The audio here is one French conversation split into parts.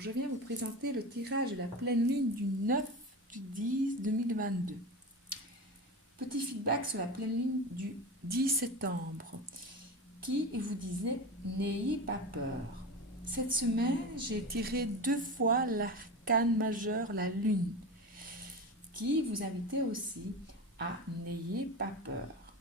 je viens vous présenter le tirage de la pleine lune du 9 du 10 2022. Petit feedback sur la pleine lune du 10 septembre qui vous disait « N'ayez pas peur ». Cette semaine, j'ai tiré 2 fois l'arcane majeur, la lune, qui vous invitait aussi à « N'ayez pas peur ».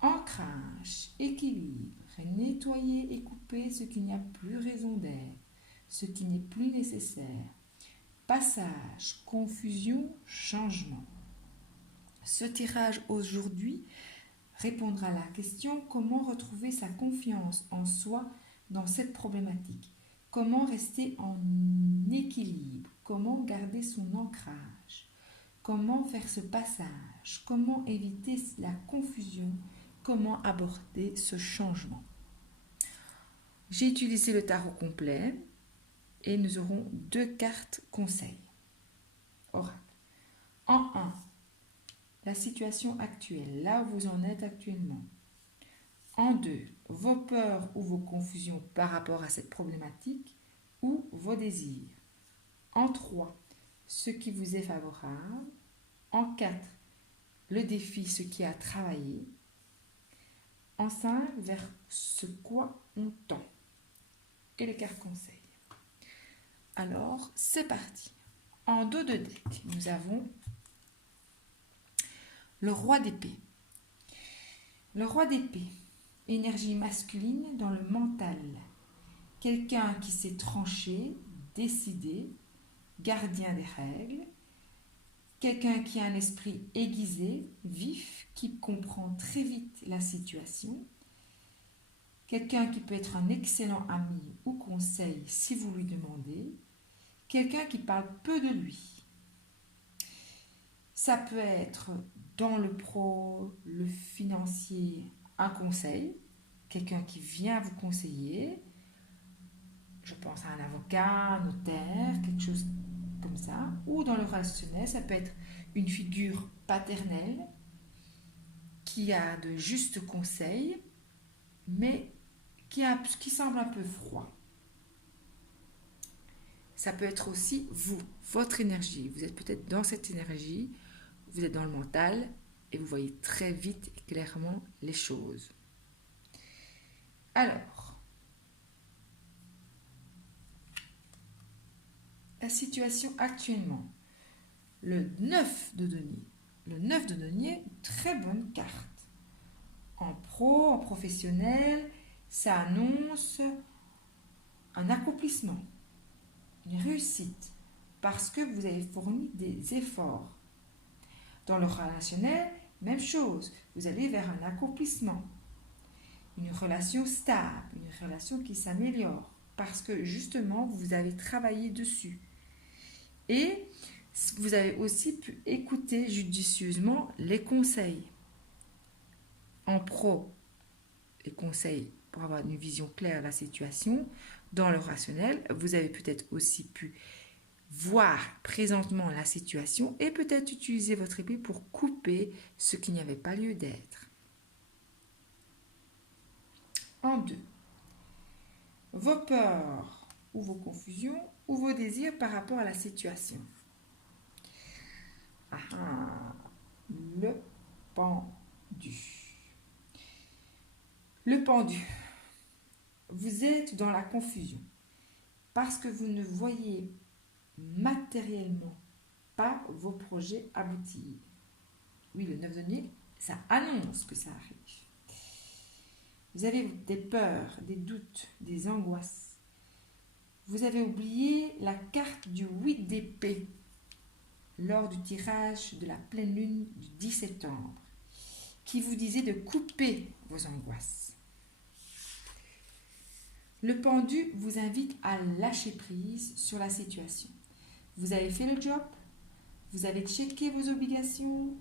Ancrage, équilibre, nettoyer et couper ce qui n'y a plus raison d'être, ce qui n'est plus nécessaire. Passage, confusion, changement. Ce tirage aujourd'hui répondra à la question comment retrouver sa confiance en soi dans cette problématique. Comment rester en équilibre, comment garder son ancrage, comment faire ce passage, comment éviter la confusion, comment aborder ce changement. J'ai utilisé le tarot complet et nous aurons 2 cartes conseils. Oracle. En 1, la situation actuelle, là où vous en êtes actuellement. En 2, vos peurs ou vos confusions par rapport à cette problématique ou vos désirs. En 3, ce qui vous est favorable. En 4, le défi, ce qui a travaillé. En 5, vers ce quoi on tend. Et les cartes conseils. Alors, c'est parti. En dos de deck, nous avons le roi d'épée. Le roi d'épée, énergie masculine dans le mental. Quelqu'un qui s'est tranché, décidé, gardien des règles. Quelqu'un qui a un esprit aiguisé, vif, qui comprend très vite la situation. Quelqu'un qui peut être un excellent ami ou conseil si vous lui demandez. Quelqu'un qui parle peu de lui. Ça peut être dans le pro, le financier, un conseil. Quelqu'un qui vient vous conseiller. Je pense à un avocat, un notaire, quelque chose comme ça. Ou dans le relationnel, ça peut être une figure paternelle qui a de justes conseils, mais qui semble un peu froid. Ça peut être aussi vous, votre énergie. Vous êtes peut-être dans cette énergie, vous êtes dans le mental et vous voyez très vite et clairement les choses. Alors, la situation actuellement. Le 9 de denier. Le 9 de denier, très bonne carte. En pro, en professionnel, ça annonce un accomplissement, une réussite, parce que vous avez fourni des efforts. Dans le relationnel, même chose, vous allez vers un accomplissement, une relation stable, une relation qui s'améliore, parce que justement, vous avez travaillé dessus. Et vous avez aussi pu écouter judicieusement les conseils. En pro, les conseils pour avoir une vision claire de la situation. Dans le rationnel, vous avez peut-être aussi pu voir présentement la situation et peut-être utiliser votre épée pour couper ce qui n'y avait pas lieu d'être. En 2, vos peurs ou vos confusions ou vos désirs par rapport à la situation. Le pendu. Le pendu. Vous êtes dans la confusion parce que vous ne voyez matériellement pas vos projets aboutir. Oui, le 9 de denier, ça annonce que ça arrive. Vous avez des peurs, des doutes, des angoisses. Vous avez oublié la carte du 8 d'épée lors du tirage de la pleine lune du 10 septembre qui vous disait de couper vos angoisses. Le pendu vous invite à lâcher prise sur la situation. Vous avez fait le job, vous avez checké vos obligations,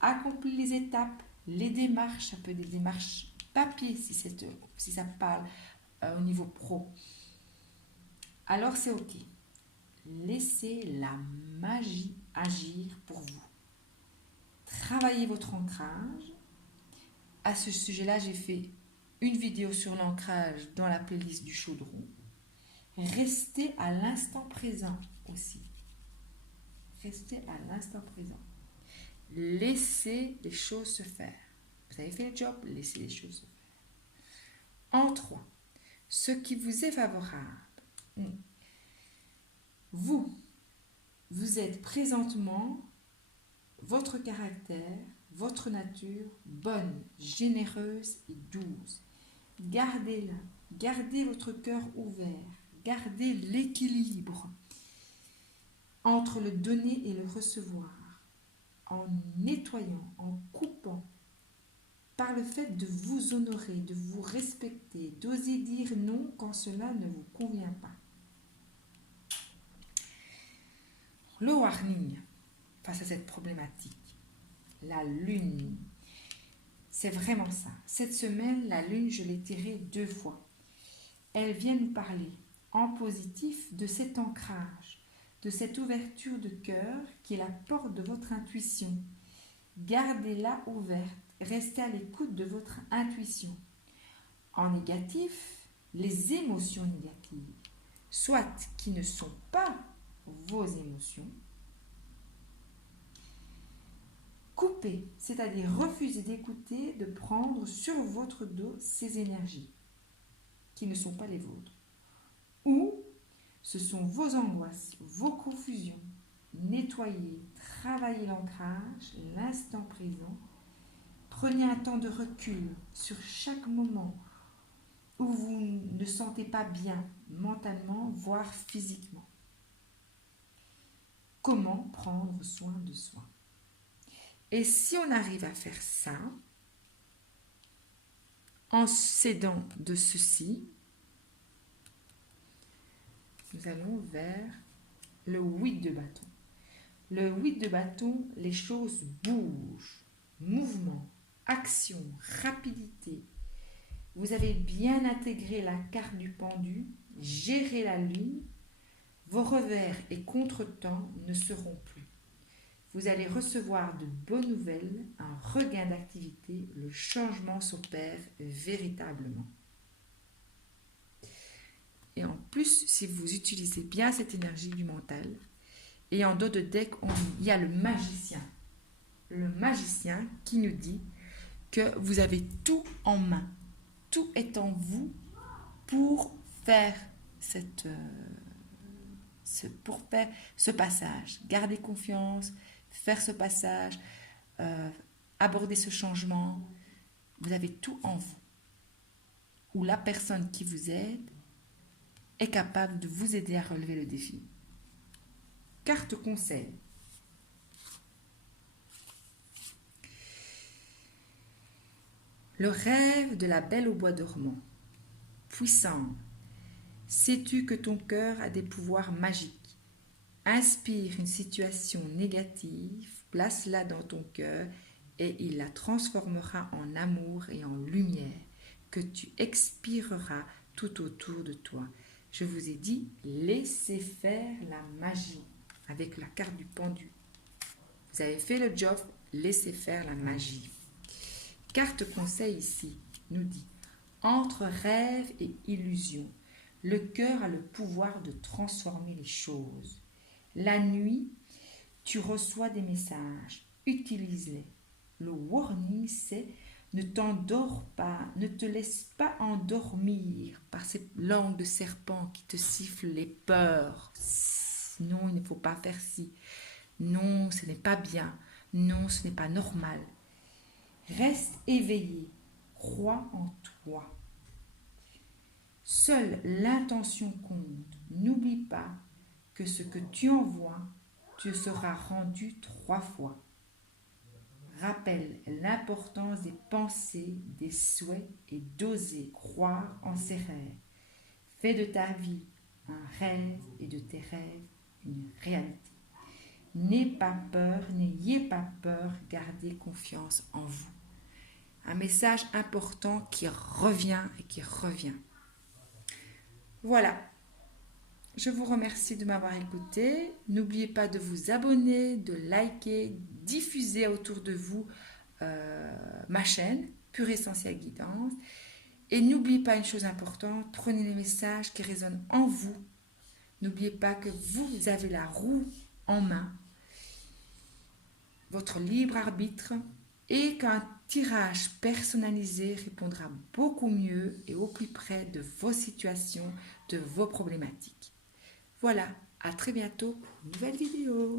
accompli les étapes, les démarches, ça peut être des démarches papier si ça parle au niveau pro. Alors c'est ok. Laissez la magie agir pour vous. Travaillez votre ancrage. À ce sujet-là, j'ai fait une vidéo sur l'ancrage dans la playlist du chaudron. Restez à l'instant présent aussi. Restez à l'instant présent. Laissez les choses se faire. Vous avez fait le job, laissez les choses se faire. En 3, ce qui vous est favorable. Vous êtes présentement votre caractère, votre nature bonne, généreuse et douce. Gardez-la, gardez votre cœur ouvert, gardez l'équilibre entre le donner et le recevoir, en nettoyant, en coupant, par le fait de vous honorer, de vous respecter, d'oser dire non quand cela ne vous convient pas. Le warning face à cette problématique, la lune, c'est vraiment ça. Cette semaine, la lune, je l'ai tirée 2 fois. Elle vient nous parler en positif de cet ancrage, de cette ouverture de cœur qui est la porte de votre intuition. Gardez-la ouverte, restez à l'écoute de votre intuition. En négatif, les émotions négatives, soit qui ne sont pas vos émotions, coupez, c'est-à-dire refusez d'écouter, de prendre sur votre dos ces énergies qui ne sont pas les vôtres. Ou ce sont vos angoisses, vos confusions. Nettoyez, travaillez l'ancrage, l'instant présent. Prenez un temps de recul sur chaque moment où vous ne sentez pas bien mentalement, voire physiquement. Comment prendre soin de soi? Et si on arrive à faire ça, en s'aidant de ceci, nous allons vers le 8 de bâton. Le 8 de bâton, les choses bougent. Mouvement, action, rapidité. Vous avez bien intégré la carte du pendu, géré la lune. Vos revers et contretemps ne seront plus. Vous allez recevoir de bonnes nouvelles, un regain d'activité, le changement s'opère véritablement. Et en plus, si vous utilisez bien cette énergie du mental, et en dos de deck, il y a le magicien. Le magicien qui nous dit que vous avez tout en main. Tout est en vous pour faire pour faire ce passage. Gardez confiance, faire ce passage, aborder ce changement. Vous avez tout en vous. Ou la personne qui vous aide est capable de vous aider à relever le défi. Carte conseil. Le rêve de la belle au bois dormant. Puissant. Sais-tu que ton cœur a des pouvoirs magiques? Inspire une situation négative, place-la dans ton cœur et il la transformera en amour et en lumière que tu expireras tout autour de toi. Je vous ai dit, laissez faire la magie avec la carte du pendu. Vous avez fait le job, laissez faire la magie. Carte conseil ici nous dit, entre rêve et illusion, le cœur a le pouvoir de transformer les choses. La nuit, tu reçois des messages, utilise-les. Le warning, c'est ne t'endors pas, ne te laisse pas endormir par ces langues de serpent qui te sifflent les peurs. Non, il ne faut pas faire ci. Non, ce n'est pas bien. Non, ce n'est pas normal. Reste éveillé, crois en toi. Seule l'intention compte. N'oublie pas que ce que tu envoies, tu seras rendu 3 fois. Rappelle l'importance des pensées, des souhaits et d'oser croire en ses rêves. Fais de ta vie un rêve et de tes rêves une réalité. N'ayez pas peur, gardez confiance en vous. Un message important qui revient et qui revient. Voilà. Je vous remercie de m'avoir écouté. N'oubliez pas de vous abonner, de liker, diffuser autour de vous ma chaîne, Pure Essentielle Guidance. Et n'oubliez pas une chose importante, prenez les messages qui résonnent en vous. N'oubliez pas que vous avez la roue en main, votre libre arbitre, et qu'un tirage personnalisé répondra beaucoup mieux et au plus près de vos situations, de vos problématiques. Voilà, à très bientôt pour une nouvelle vidéo.